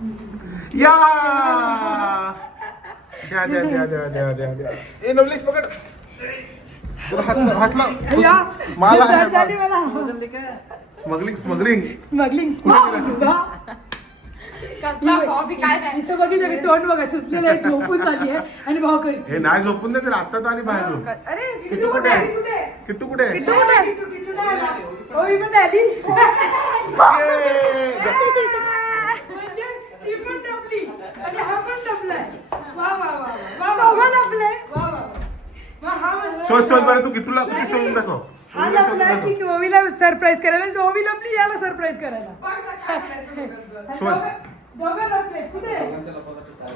या! द्या द्या द्या द्या द्या द्या द्या. ए नवलेश पकड. जरा हात हात लाव. या. मला हे दर्द आली मला. स्मगलिंग स्मगलिंग स्मगलिंग कसला हॉबी काय नाही. इथं बघितलं की तोंड बघा सुटलेलं आहे झोपून झाली आहे. आणि भाव करी हे नाही झोपून दे तर आता तर आली बाहेरून. अरे किट्टू कुठे आहे? किट्टू कुठे आहे? किट्टू कुठे? किट्टू किट्टू नाही आला. ओवी पण नाही आली. ये! म्हणजे टपली आणि हा पण वा वा वा वा. वा वा लपलाय वा वा हा. शोध शोध बरं तू किट्टू शोधून दाखव हा ओवीला शोधून लपलाय दाखव. की ओवीला सरप्राईज करायला. आणि ओवी लपली याला सरप्राईज करायला. शोध. दोघं- दोघं लपले कुठे?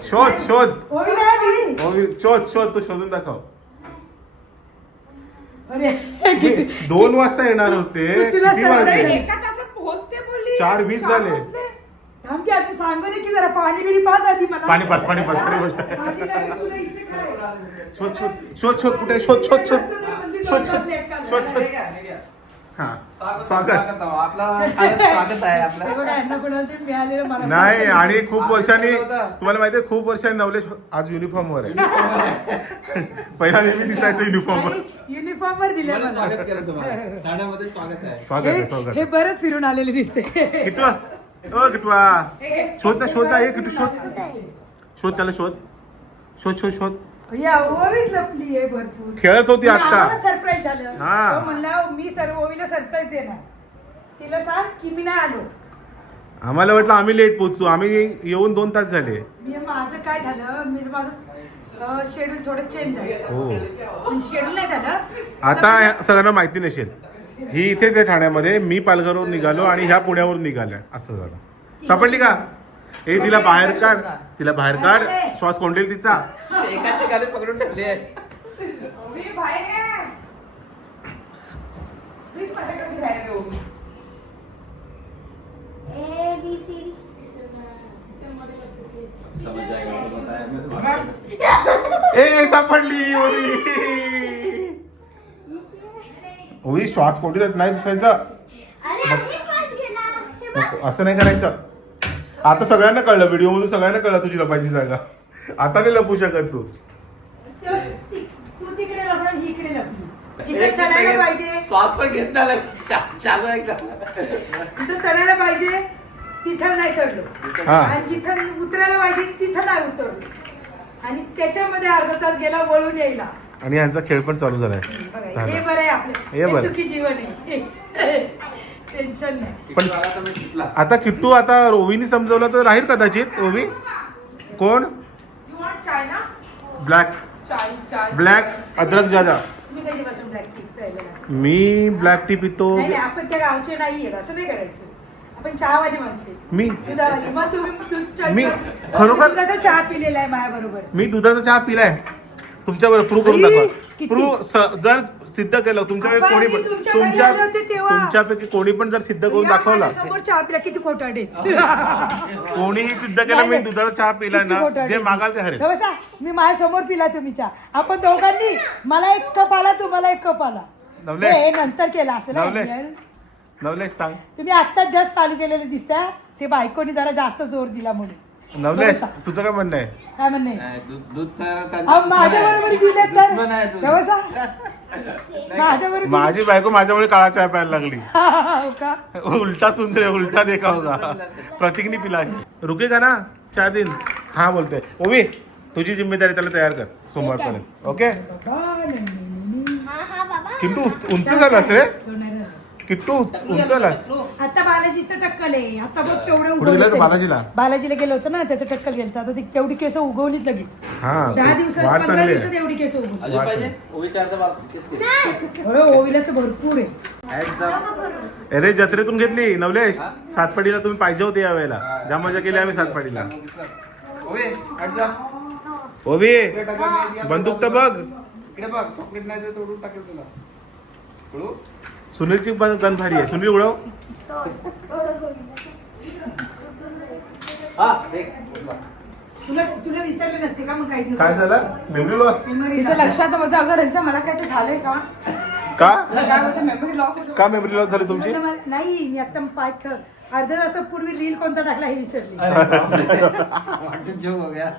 शोध शोध. ओवी नाही आली. ओवी, शोध शोध तू शोधून दाखव. अरे मी किती- दोन वाजता येणार होते. तुला किती surprise वाजले? आहे. एका तासात पोहोचते बोलली. चार वीस झाले. थांब की आधी सांगू दे की जरा पाणी बिणी पाच आधी मला. पाणी पाच पाणी पाच खरी गोष्ट. आहे. आधी नाही का तुला इथे काय? शोध शोध शोध शोध कुठे? शोध शोध शोध. शोध शोध शोध. शोध हा स्वागत आपला स्वागत आहे आपलं. हे बघा, यांना कोणाला तरी मिळालेलं मला नाही आणि खूप वर्षांनी. तुम्हाला माहितीये खूप वर्षांनी नवलेश आज युनिफॉर्म वर आहे. पहिला नेहमी दिसायचं युनिफॉर्म वर युनिफॉर्म वर दिले मला स्वागत केलं तुम्हाला. ठाण्यामध्ये स्वागत आहे. स्वागत आहे हे स्वागत हे आहे. बरंच फिरून आलेले दिसते. किटवा ओ किटवा. शोध ना शोध ना. हे किटू शोध. शोध त्याला शोध. शोध शोध शोध. या ओवीच लपली आहे भरपूर. खेळत होती आता सरप्राईज झालं. हा. तो म्हणला मी सर्व ओवीला सरप्राईज देणार. तिला सांग की मी नाही आलो. आम्हाला वाटलं आम्ही लेट पोहोचू. आम्ही येऊन दोन तास झाले. मी माझं काय झालं? मी माझं शेड्यूल थोडं चेंज झालं. हो. म्हणजे शेड्यूल नाही झालं. आता सगळ्यांना माहिती नसेल. ही इथेच आहे ठाण्यामध्ये. मी पालघरवरून निघालो आणि ह्या पुण्यावरून निघाल्या. असं झालं. सापडली का? ए तिला बाहेर काढ. तिला बाहेर काढ. श्वास कोंडेल तिचा. पकडून ठेवले ओवी, बाहेर ये. फ्रीजमध्ये कशी राहिली ओवी? A B C D. समज जाएगा तो बताया मैं तुम्हाला ए सापडली ओवी ओवी श्वास कोंडीत नाही दिसायचा हे असं नाही करायचं. आता सगळ्यांना कळलं व्हिडिओ मधून सगळ्यांना कळलं तुझी लपायची जागा. आता नाही लपू शकत तू. ही श्वास पण घेत नाही चालू तिथं चढायला पाहिजे तिथं नाही चढलो. आणि जिथं उतरायला पाहिजे तिथं नाही उतरलो. आणि त्याच्यामध्ये अर्धा तास गेला वळून यायला. आणि यांचा खेळ पण चालू झालाय. हे. बरं आहे आपलं. हे हे बरं. सुखी जीवन आहे. टेन्शन नाही. पण- आता मी शिकला. आता किट्टू आता रोवीनी समजवलं तर राहील कदाचित. ओवी कोण? ना? ब्लॅक चाय, चाय. ब्लॅक अद्रक जादा मी कधीपासून ब्लॅक टी प्यायला लागले? मी ब्लॅक टी पितो. नाही नाही, आपण त्या गावचे नाही आहेत असं नाही करायचं. आपण चहावाली माणसे मी दुधावाली. मग तुम्ही दूध चहा- मी खरोखर- दुधाचा चहा पिलेला आहे माझ्या बरोबर मी दुधाचा चहा पिलाय. तुमच्या बरोबर प्रूव्ह करून दाखवा? प्रूव्ह जर सिद्ध केलं तुमच्यापैकी कोणी पण तुमच्या. तुमच्यापैकी कोणी पण जर सिद्ध करून दाखवला समोर चहा पिला किती खोटाडे कोणीही सिद्ध केलं मी दुधाचा चहा किती ना. जे मागाल ते हे बसा, मी माझ्यासमोर पिला तुम्ही चहा आपण दोघांनी मला एक कप आला तुम्हाला एक कप आला. हे नंतर केलं असं नवलेश. नाही नवलेश सांग तुम्ही आत्ताच जास्त चालू केलेले दिसता ते बायकोनी जरा जास्त जोर दिला म्हणून नवलेश. तुझं काय म्हणणं आहे? काय म्हणणे नाही, दूध तर माझ्या. बरोबर गेले दुश्मन आहे तर दूध. बसा. माझ्या बरोबर माझी बायको माझ्यामुळे काळा चहा प्यायला लागली. हो का? उलटा सुंदर उलटा देखा होगा. प्रतीकनी पिला अशी. रुके का ना? चार दिन. हा बोलते ओवी तुझी जिम्मेदारी त्याला तयार कर. सोमवारपर्यंत. ओके? हा हा बाबा. किट्टू उंच झालास रे. किट्टू उंच झालास आता बालाजीचं टक्कल आहे. आता बघ केवढं कुठे गेला उगवलं तो बालाजीला? बालाजीला गेलो होतो ना त्याचं टक्कल गेलं आता ती तेवढी केस उगवलीच लगेच. हा दहा. दिवसात वाढ पंधरा चांगली दिवसात आहे एवढी केस उगवली. अजून पाहिजे? ओवीचारचा बाप केस केस. अरे ओवीला तर भरपूर आहे. अरे जत्रेतून घेतली. नवलेश सातपाडीला तुम्ही पाहिजे होते यावेळेला. ज्या मजा केली आम्ही सातपाडीला. ओवी, इकडे टाका, मी या बंदूक तर बघ. इकडे बघ. चॉकलेट नाही तर तोडून टाकेल तुला. सुनीलची पण गन भारी आहे. सुनील उडव हा काय झालं? मेमरी लॉस तिच्या लक्षात होतं अगं रंजा मला काय तर झालंय का? का? काय होतं मेमरी लॉस का मेमरी लॉस झाली तुमची? नाही मी आता पाय ख- अर्ध्या तासापूर्वी रील कोणता टाकला हे विसरली. वाटत जेव बघा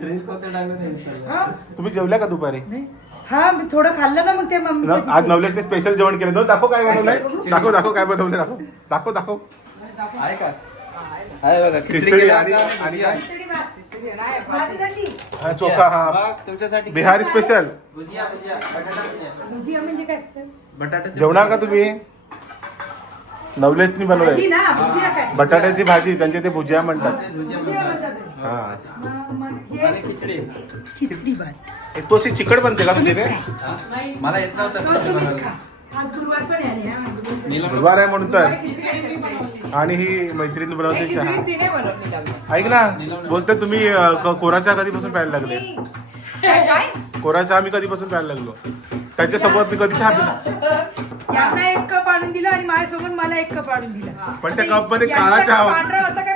रील कोणतं टाकलं. हा? तुम्ही जेवल्या का दुपारी? नाही. हा मी थोडं खाल्लं ना मग ते न- मम्मीच्या आज. नवलेशने स्पेशल जेवण केलं. न दाखव काय बनवलंय. दाखव दाखव काय बनवलंय दाखव. दाखव दाखव. आहे का? आहे बघा खिचडी खिचडी. केली. आणि- आता आणि काय? खिचडी भात. खिचडी नाही, माझ्यासाठी हा, चोखा हा. बघ, तुमच्यासाठी बिहारी स्पेशल भुजिया भुजिया बटाटा भुजिया. भुजिया म्हणजे काय असतं? बटाटा जेवणार का तुम्ही? नवलेशनी भाजी बनवलंय ना भुजिया काय? बटाट्याची भाजी त्यांचे ते भुजिया म्हणतात. भुजिया भुजिया म्हणतात. म्हणतात. हा. मग- मग आणि हे खिचडी खिचडी भात. ए, तो अशी चिकट बनते का तुझे ते हा? मला येत नव्हतं. तो तुम्हीच खा. आज गुरुवार पण आहे आणि हा गुरुवार. आहे. म्हणून तर. खिचडी मी बनवली. आणि ही मैत्रिणी बनवते चहा. तिने बनवली. ऐक ना बोलते तुम्ही अ, क- कोरा चहा कधीपासून प्यायला लागले? काय काय? कोरा चहा मी कधीपासून प्यायला लागलो? त्यांच्यासोबत मी कधी चहा पिला यांना एक कप आणून दिला आणि माझ्यासोबत मला एक कप आणून दिला. पण त्या कपमध्ये काळा चहा होता. पांढरा होता का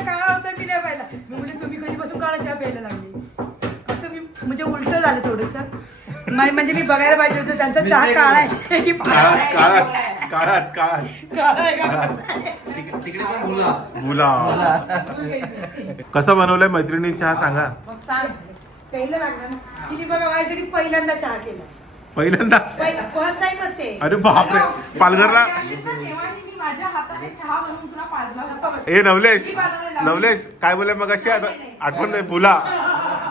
प्यायला लागले. असं मी म्हणजे उलट झालं थोडस. म्हणजे मी बघायला पाहिजे होतं त्यांचा चहा काळा आहे की पांढरा काळा आहे. काळा काळाच काळा कसं बनवलंय मैत्रिणी? चहा सांगा. मग सांग. पहिलं लागलं ना. तिने बघा माझ्यासाठी पहिल्यांदा चहा केला. पहिल्यांदा? फर्स्ट टाइमच आहे. अरे बापरे. पालघरला आलीस ना तेव्हाही मी माझ्या हाताने चहा बनवून तुला पाजला होता. ए नवलेश नवलेश काय बोलले मग अशी आता आठवण नाही फुला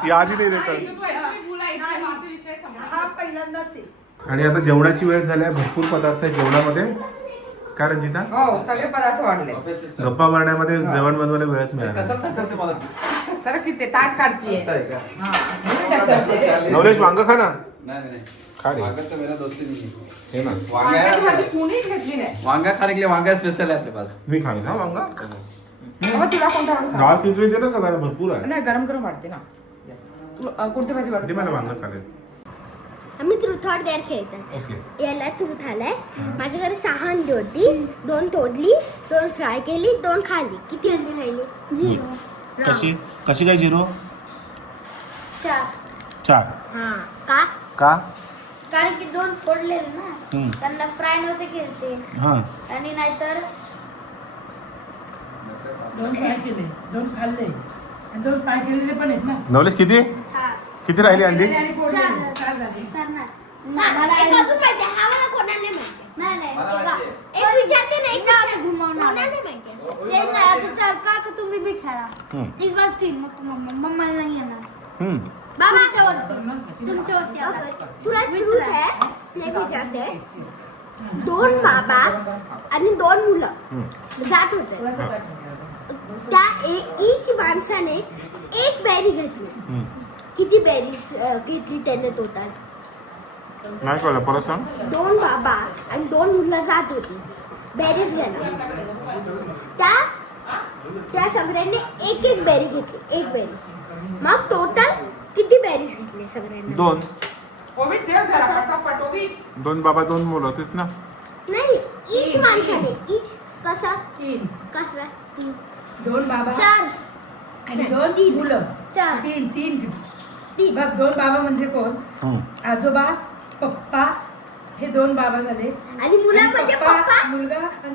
यादी नाही आणि देत तू ऐकली बोला इथे माझा विषय संपला. हा पहिल्यांदाच आहे. आणि आता जेवणाची वेळ झाली आहे भरपूर पदार्थ आहे जेवणामध्ये. काय रंजिता? हो सगळे पदार्थ वाढले. गप्पा मारण्यामध्ये जेवण बनवायला वेळच मिळाला कसं टाकते मला सर किती ताट काढतीये. हा, म्हणून. नवलेश वांग खा ना. नाही नाही, नाही. खा रे. वांगा तर मेरा दोस्ती नहीं है. हे ना. वांगा है वांग्याची भाजी आपके- कुणीच घेतली नाही. वांगा खाने के लिए वांगा स्पेशल है अपने पास. मी खाईन हा वांगा? बाबा तुला कोणता खिचडी दे ना सगळ्यांना भरपूर आहे. नाही गरम गरम वाढते ना. तुला अ, कोणती भाजी दे वाटते मला वांग चालेल. आम्ही ट्रुथ ऑर डेअर खेळतात ओके. याला ट्रुथ आलाय माझ्या घरी सहा अंडी होती. दोन तोडली दोन फ्राय केली दोन खाली. किती अंडी राहिली? झिरो. कशी? कशी काय झिरो? चार. चार. हा. का? का? कारण की दोन तोडलेले ना हम्म. त्यांना फ्राय नव्हते केले हा आणि नाहीतर दोन फ्राय केले दोन खाल्ले आणि दोन फ्राय केलेले पण आहेत ना नवलेश किती हा किती राहिली अंडी आणि फोडलेले. चार. चार झाले. चार ना. एक अजून माहिती आहे, हा मला कोणाला नाही माहिती. नाही, नाही, मला एका- माहिती एक विचारते ना, एक विचारते. कोणाला नाही माहिती. तेच नाही, आता चार का का तुम्ही बी खेळा हम्म. इस बार तीन मग मम्मा मम्मा नाही येणार हम्म. तुला truth आहे. नाही विचारते दोन बाबा आणि दोन मुलं. जात होते. त्या एच माणसाने एक बेरी घेतली. किती बेरीज घेतली त्याने टोटल नाही कळलं परत सांग. दोन बाबा आणि दोन मुलं जात होती. बेरीज घ्यायला. त्या त्या सगळ्यांनी एक एक बेरी घेतली. एक बेरी मग टोटल बेरीज घेतली सगळ्यांनी दोन ओवी जेव जरा पटापट ओवी. दोन बाबा दोन मुलं तेच ना? नाही इच माणसाने इच कसं? तीन. कसं तीन. दोन बाबा. चार. आणि दोन तीन. मुलं. चार. तीन तीन. तीन. बघ दोन बाबा म्हणजे कोण? हम्म. आजोबा पप्पा हे दोन बाबा झाले. आणि मुलं आणि म्हणजे पप्पा मुलगा आणि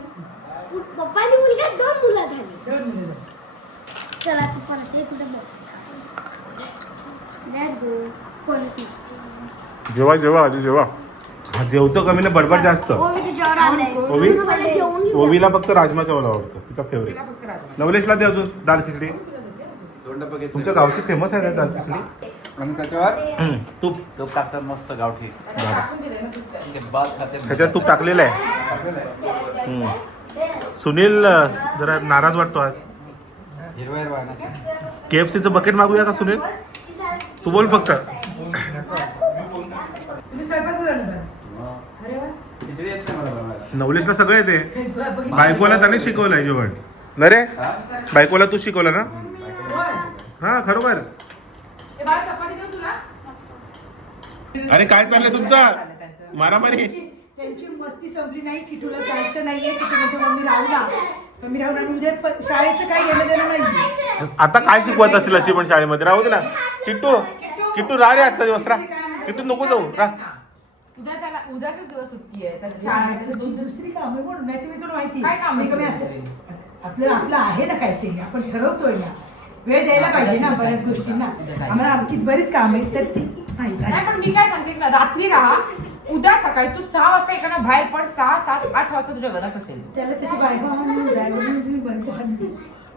पप्पा आणि मुलगा दोन मुलं झाली. दोन मुलं. झाले. चला तू परत हे कुठे बघ. जेवा जेवा आधी जेवा. हा जेवतो कमी ना बडबड जास्त. ओवी? ओवीला फक्त राजमा चावल आवडतं. तिचा फेवरेट तिला फक्त राजमा. नवलेशला दे अजून दाल खिचडी. तुमच्या गावची फेमस आहे ना दाल खिचडी? आणि त्याच्यावर? हम्म. तूप. तूप टाकतात मस्त गावठी. आणि टाकून दिले ना तू ते बाद खाते. ह्याच्यात तूप टाकलेलं आहे. सुनील जरा नाराज वाटतो आज. हिरवा हिरवा आहे ना. के एफ सीचं बकेट मागूया का सुनील? तू बोल फक्त. नवलेशला सगळं येते. बायकोला त्याने शिकवलंय जेवण. न रे? हा? बायकोला तू शिकवलं ना. हा खरोबर अरे काय चाललंय तुमचं? मारामारी. त्यांची त्यांची मस्ती संपली नाही किटूला जायचं नाहीये किटू म्हणतो मम्मी राहू ना राहू म्हणजे प- शाळेचं काही घेणं देणं नाही आता काय शिकवत असतील अशी पण शाळेमध्ये? राहू दे ना. किट्टू किट्टू राह रे आजचा दिवस राह. किट्टू नको जाऊ राह. उद्या त्याला उद्याचाच दिवस सुट्टी आहे. त्याची शाळा आहे त्याचे तुझी दोन दिवस दुसरी कामे म्हणून नाही तुम्ही तुला माहिती काय कामं नाही, कमी केली असं आपलं आपलं आहे ना काहीतरी. आपण ठरवतोय ना. वेळ द्यायला पाहिजे ना बऱ्याच गोष्टींना. आम्हाला आमची बरीच काम आहेत तर ती नाही. पण मी काय सांगते ना रात्री राहा. उद्या सकाळी तू सहा वाजता एखादा बाहेर पण सहा सात आठ वाजता तुझ्या घरात असेल. त्याला त्याची बायको.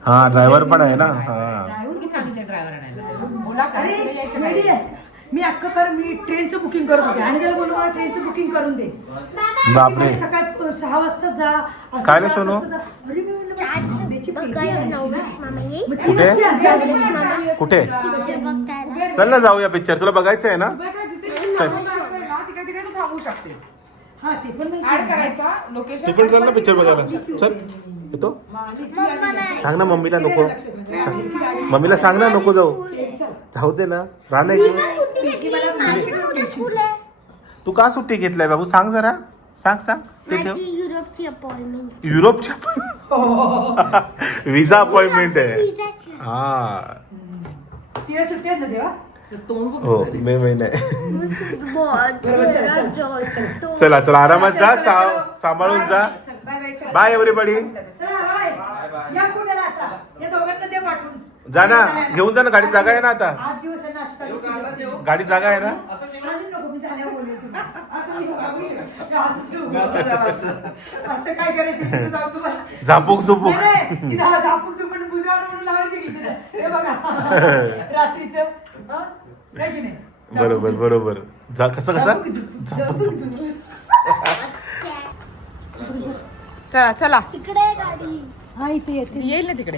हा ड्रायव्हर पण आहे ना? हा. सांगितलं ड्रायव्हर आणायला. अरे. मी अख्खं कर मी ट्रेनचं बुकिंग करत होते. आणि त्याला बोललो मला ट्रेनचं बुकिंग करून दे. बापरे. सकाळी सहा वाजता जा असं काय रे जा, सोनू? तसं जा. अरे मी म्हणलं, ना. मग ती कुठे? नसती आणली. कुठे? चल ना जाऊया पिक्चर तुला बघायचं आहे जिथे ना, तिकडे तू थांबू शकतेस. हा ते पण माहिती ऍड आहे. करायचा लोकेशन तिकडे चल ना पिक्चर बघायला. चल येतो? नाही सांग ना मम्मीला नको. सांग. मम्मीला सांग ना नको जाऊ. जाऊ दे ना. राहणार मी पण सुट्टी घेतली. माझी पण उद्या स्कूल आहे. तू का सुट्टी घेतलाय बाबू? सांग जरा. सांग सांग. ते ठेव. माझी युरोपची अपॉइंटमेंट युरोपच्या विजा अपॉइंटमेंट आहे. हा. तिला सुट्टी आहेत ना तेव्हा? हो. मे महिना आहे. बरोबर, चला, चला. चला चला आरामात जा सा- सांभाळून जा. बाय बाय चला. बाय एव्हरीबडी चला, बाय. या पुण्याला आता. या दोघांना दे पाठवून जा ना घेऊन जा ना गाडी जागा आहे ना आता. आठ दिवस आहे नाश्ता किती दिवस? गाडी जागा आहे ना? अजून नको मी झाल्यावर बोलू तुला. असं मी- काय करायचं? तिथं जाऊन तुम्हाला झापूक झुपूक. नाही, नाही, तिथं हा झापूक झुपूक बुजवावं म्हणून लावायचे की तिथं. हे बघा. रात्रीचं हं? काय की नाही? बरोबर बरोबर. जा कसं कसं? झुपूक, झापूक झापूक झुपूक. झुपूक. चला चला. तिकडे आहे गाडी. हा इथे येते. येईल ना तिकडे.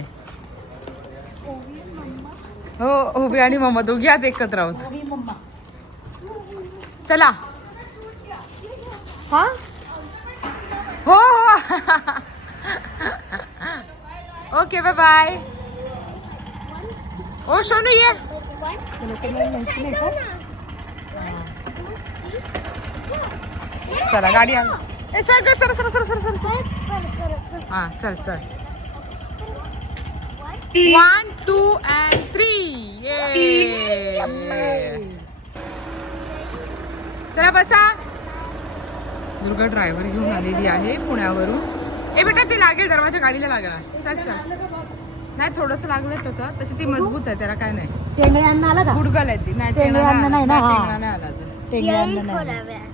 हो उभी आणि मम्मा दोघी आज एकत्र आहोत. अरे मम्मा. चला. हा? हो हो. ओके बाय बाय ओ सोनू ये चला गाडी आण. ए सर ग, sir sir sir sir sir sir. हा चल चल. वन टू अँड थ्री चला बसा. दुर्गा ड्रायव्हर घेऊन आलेली आहे पुण्यावरून. ए बेटा ते लागेल दरवाजा गाडीला लागला चल चल. नाही थोडस लागलंय तसं. तशी ती मजबूत आहे त्याला काय नाही. टेंगळ्यांना आला का? गुडगल आहे ती. नाही टेंगळा नाही ना, हा. टेंगळा नाही आला अजून. नाही. वेळ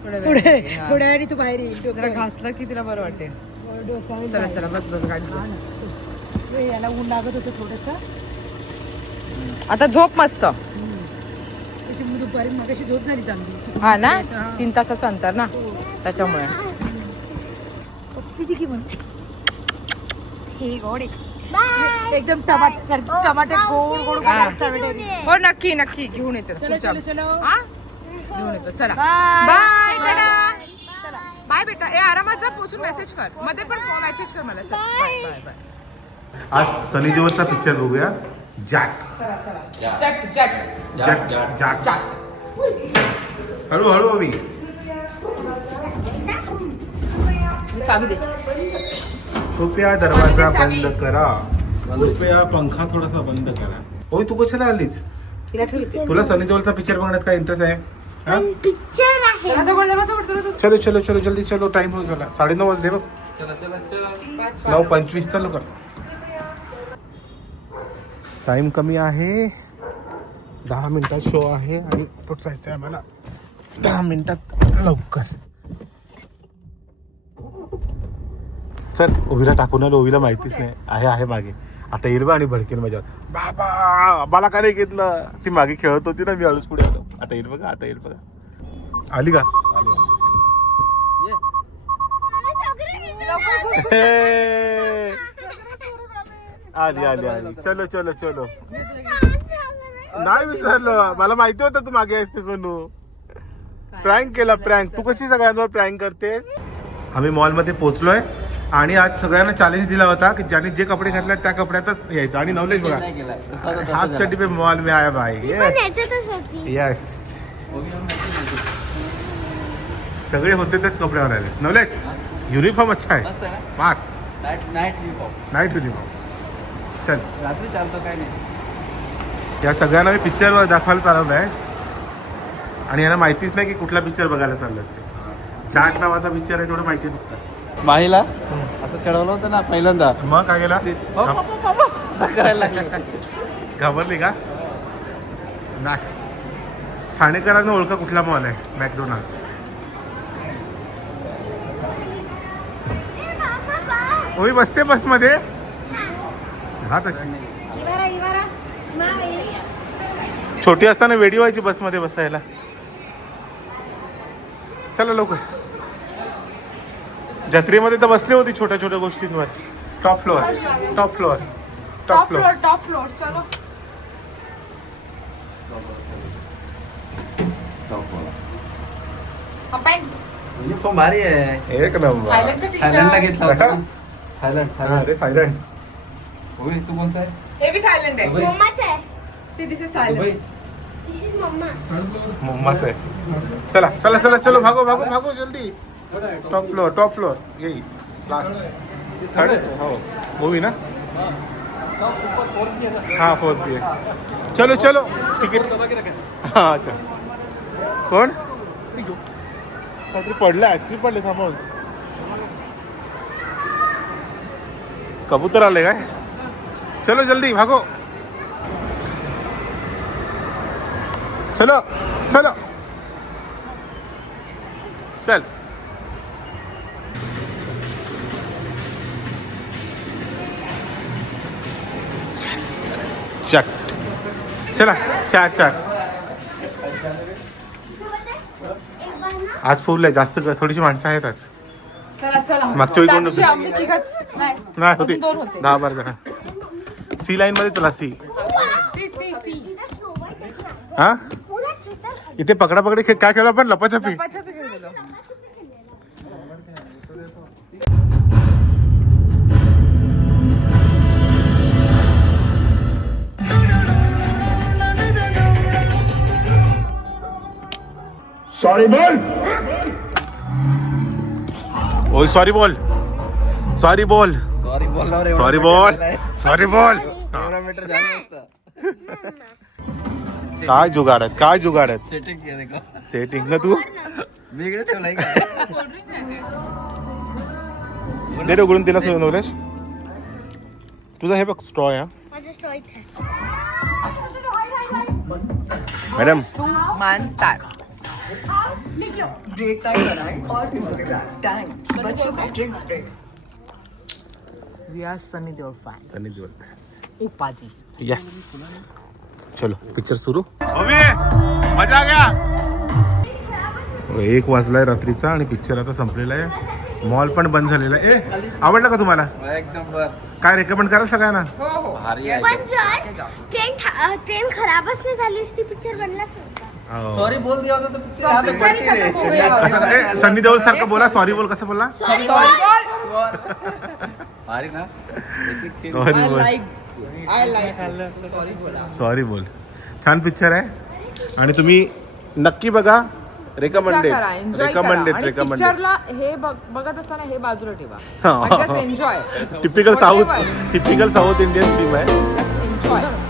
थोड्या पुढे वेळाने, हा. थोड्या वेळाने तू बाहेर येईल जरा. घासलं की तिला बरं वाटेल. डोक्यावर चला. चला बस बस गाडी बस. ए, याला ऊन लागत होतं थोडस. आता झोप मस्त. त्याची दुपारी मगाशी झोप झाली चांगली. हा ना? तीन तासाचं अंतर ना? त्याच्यामुळे. किती की म्हण हे गोड. एक बाय. एकदम टमाटर सारखी टमाटर गोड गोड हा. टमाटर हो नक्की नक्की घेऊन येतो. चलो पुढच्या- चलो चलो. हा? घेऊन येतो. चला. बाय. बाय बेटा. बाय. बेटा. ए आरामात जा पोचून मेसेज कर. मध्ये पण मेसेज कर मला. चल. बाय. बाय बाय आज सनी देओलचा पिक्चर बघूया. जॅक चला चला. Jack Jack Jack Jack Jack हळू हळू हवी चावी दे. कृपया दरवाजा. बंद करा. कृपया पंखा थोडासा बंद करा. होय तू कशाला आलीस? तिला सनी देओलचा पिक्चर बघण्यात काय इंटरेस्ट आहे? हा? पण पिक्चर आहे. दरवाजा उघड दरवाजा उघड दरवाजा उघड. चलो चलो चलो जल्दी चलो टाइम हो झाला. साडेनऊ वाजले बघ. चला चला चला. बस, नऊ. पंचवीस चालू कर. टाइम कमी आहे. दहा मिनिटात शो आहे आणि पोचायचं आहे आम्हाला. दहा मिनिटात लवकर. चल ओवीला टाकून आलो ओवीला माहितीच नाही. आहे आहे मागे. आता येईल बा आणि भडकेल माझ्यावर. बाबा मला का नाही घेतलं? ती मागे खेळत होती ना मी हळूच पुढे आलो आता येईल बघा आता येईल बघा. आली का? ये. हे. आली आली आली. चलो चलो चलो. नाही विसरलो. मला माहिती होतं तू मागे असते सोनू. प्रँक केला प्रँक तू कशी सगळ्यांवर प्रँक करतेस? आम्ही मॉलमध्ये पोहोचलोय. आणि आज सगळ्यांना चॅलेंज दिला होता की ज्याने जे कपडे घातले त्या कपड्यातच यायचं. आणि नवलेश बघा हाफ. चड्डी पे मॉल में आया भाई यस. सगळे होते तेच कपड्यावर आले नवलेश युनिफॉर्म अच्छा आहे. मस्त आहे ना? Mask night night uniform night uniform चल. रात्री चालतो काय नाही. या सगळ्यांना मी पिक्चर दाखवायला चालवलं आहे आणि यांना माहितीच नाही की कुठला पिक्चर बघायला चाललं ते. चाट नावाचा पिक्चर आहे थोडं माहिती फक्त. माहीला? असं चढवलं होतं ना पहिल्यांदा. मग काय गेला असं करायला लागले. घाबरली का? मॅक्स ठाणेकरांना ओळखा कुठला मॉल आहे? मॅकडोनाल्ड्स ओही बसते बसमध्ये. हा तशीच. छोटी असताना वेडी व्हायची बसमध्ये बसायला. चला लवकर. जत्रेमध्ये तर बसली होती छोट्या छोट्या गोष्टींवर. Top floor top floor top top floor floor top floor चलो. युनिफॉर्म भारी आहे. एक नंबर. थायलंडला घेतला होता. थायलंड थायलंड अरे थायलंड होय तू कोणचा आहे? हे बी थायलंड आहे. मम्माच आहे. See this is Thailand mamma. मम्माच आहे. चला चला चला चलो भागो भागो भागो जल्दी. टॉप फ्लोअर टॉप फ्लोअर येई लास्ट थर्ड हो मूवी ना हा फोर्थ बी आहे चलो. चलो तिकीट हा अच्छा कोण काहीतरी पडलं आईस्क्रीम पडले समोर कबूतर आले काय चलो, जल्दी, भागो. चलो चलो. चल. चला चार चार. आज फुल आहे जास्त थोडीशी माणसं आहेत आज. मागच्या वेळी कोण नाही नाही होते. दहा बारा जण. सी लाईन मध्ये चला सी. हा? इथे पकडा पकडी काय केलं आपण? लपाछपी. सॉरी बोल ओय सॉरी बोल सॉरी बोल सॉरी एवढा सॉरी बोल. सॉरी बोल काय जुगाड आहेत काय जुगाड आहेत? सेटिंग सेटिंग ना तू? इकडे ठेवलाय दे रे उघडून तिला सोय नवलेश तुझा हे बघ स्ट्रॉ हा. आहे मॅडम मानतात. ब्रेक टाइम और टाइम बच्चों का drink break we are Sunny Deol fan Sunny Deol उपाजी. Yes चलो पिक्चर सुरू मजा गया. एक वाजलाय रात्रीचा आणि पिक्चर आता संपलेला आहे. मॉल पण बंद झालेला आहे. ए आवडला का तुम्हाला काय रेकमेंड कराल सगळ्यांना ट्रेन खराबच नाही झाली असती पिक्चर हो. सॉरी बोल दिया होता तो ही कसं सन्नी देओल सारखं बोला? सॉरी बोल कसं बोला? सॉरी ना. सॉरी बोल। सॉरी बोला. सॉरी बोल। छान पिक्चर आहे. आणि तुम्ही नक्की बघा रेकमेंडेड करा एन्जॉय रेकमेंडेड करा रेकमेंडेड पिक्चरला हे बघ- बघत असताना हे बाजूला ठेवा. Just enjoy typical south. Typical south Indian film आहे. Just enjoy